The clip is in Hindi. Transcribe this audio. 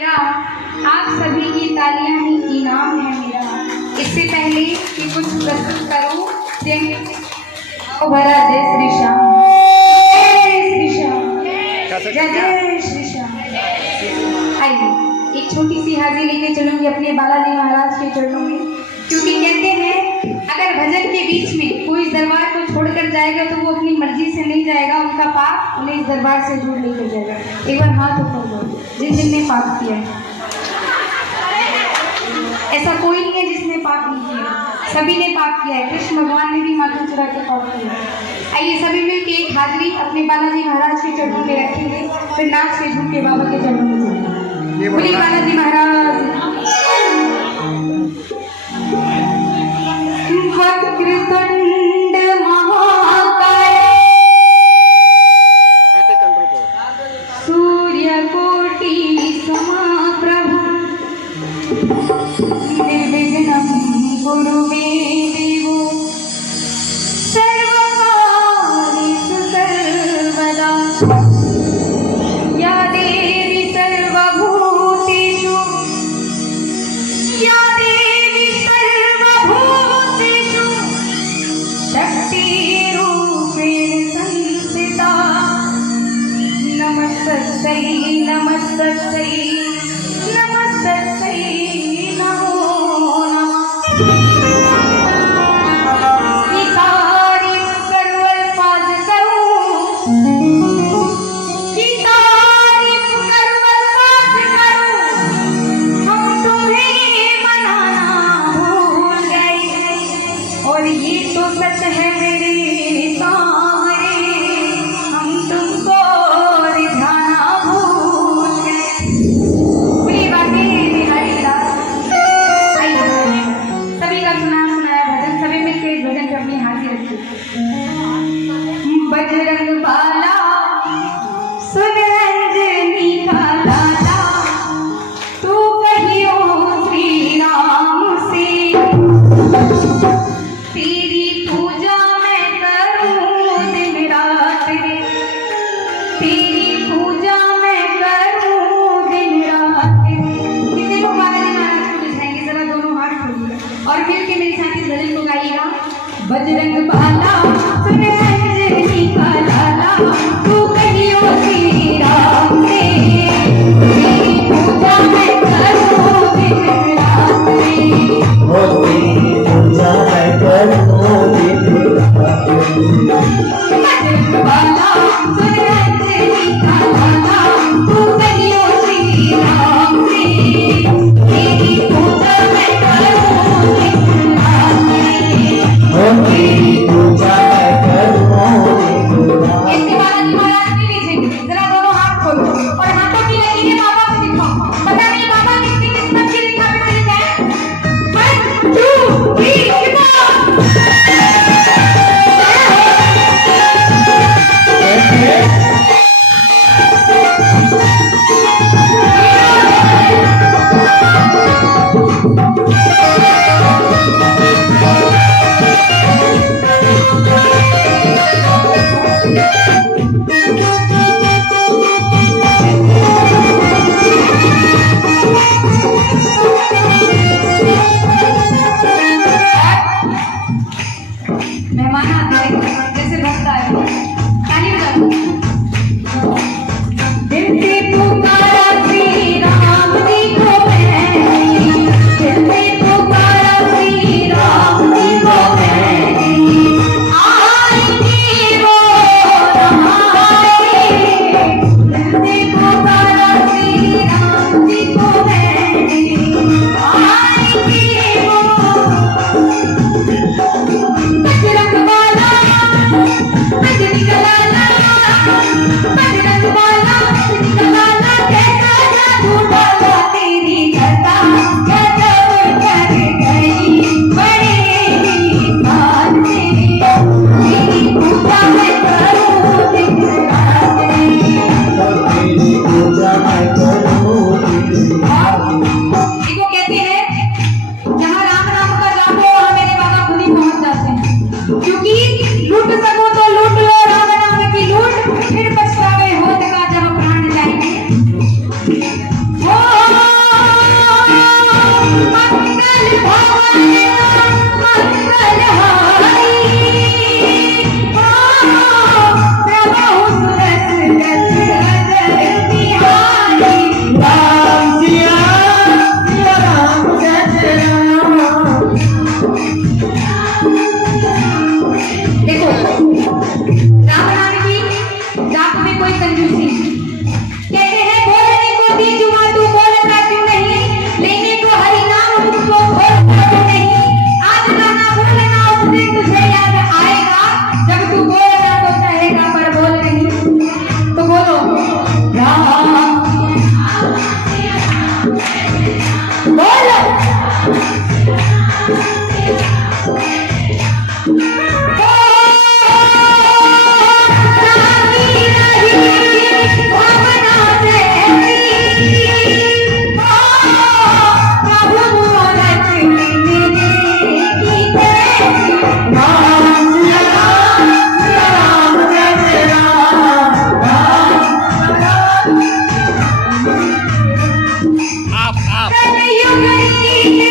मेरा आप सभी की तालियां ही इनाम है मेरा। इससे पहले कि कुछ प्रस्तुत करूं, भरा जय श्री श्याम, जय श्री श्याम, जय श्री श्याम। आइए एक छोटी सी हाजिरी लेके चलूंगी अपने बालाजी महाराज के चरणों में, क्योंकि कहते हैं अगर भजन के बीच में कोई इस दरबार को छोड़कर जाएगा तो वो अपनी मर्जी से नहीं जाएगा, उनका पाप उन्हें इस दरबार से दूर लेकर जाएगा। एक बार हाथ ऊपर करो जिन जिनने पाप किया है। ऐसा कोई नहीं है जिसने पाप नहीं किया, सभी ने पाप किया है। कृष्ण भगवान ने भी माथा चुरा के पाप किया। आइए सभी मिलकर एक हाजिरी अपने बालाजी महाराज के चरणों में रखेंगे, फिर नाच के झूम के बाबा के चरणों में जाएंगे। बोलिए बालाजी महाराज। वक्रतुंड महाकाय सूर्यकोटि समप्रभा निर्विघ्नं कुरु मे देव सर्वकार्येषु सर्वदा। या देवी सर्वभूतेषु, या देवी सर्वभूतेषु शक्तिरूपेण संस्थिता। नमस्तस्यै नमस्तस्यै नमस्तस्यै नमो नमः। हितारिं सर्वल्पाद करूं, हितारिं सर्वल्पाद करूं। हम तुम्हें मनाना भूल गए और ये तो सच है मेरे सामने, हम तुमको रिझाना भूल गए। बुरी बातें बिहारी दास। आइए सभी का सुना सुनाया भजन, सभी मिलकर इस भजन पे अपनी हाथी रखिए। बजरंग बाला सुन अंजनी का लाला, तू कहियो श्री राम से। तेरी पूजा मैं करूं दिन रात रे, तेरी पूजा मैं करूं दिन रात रे। किसी को बालाजी महाराज को रिझाएंगे, जरा दोनों हाथ खोलिए और मिलके मेरे साथ इस भजन को गाइएगा। बजरंग बाला सुन अंजनी का लाला, तू कहियो श्री राम से। तेरी पूजा मैं करूं दिन रात रे। बजरंग बाला सुन अंजनी का लाला, तू कहियो श्री राम से। तेरी पूजा मैं करूं दिन रात रे। पूजा मैं करूं आप कलयुग की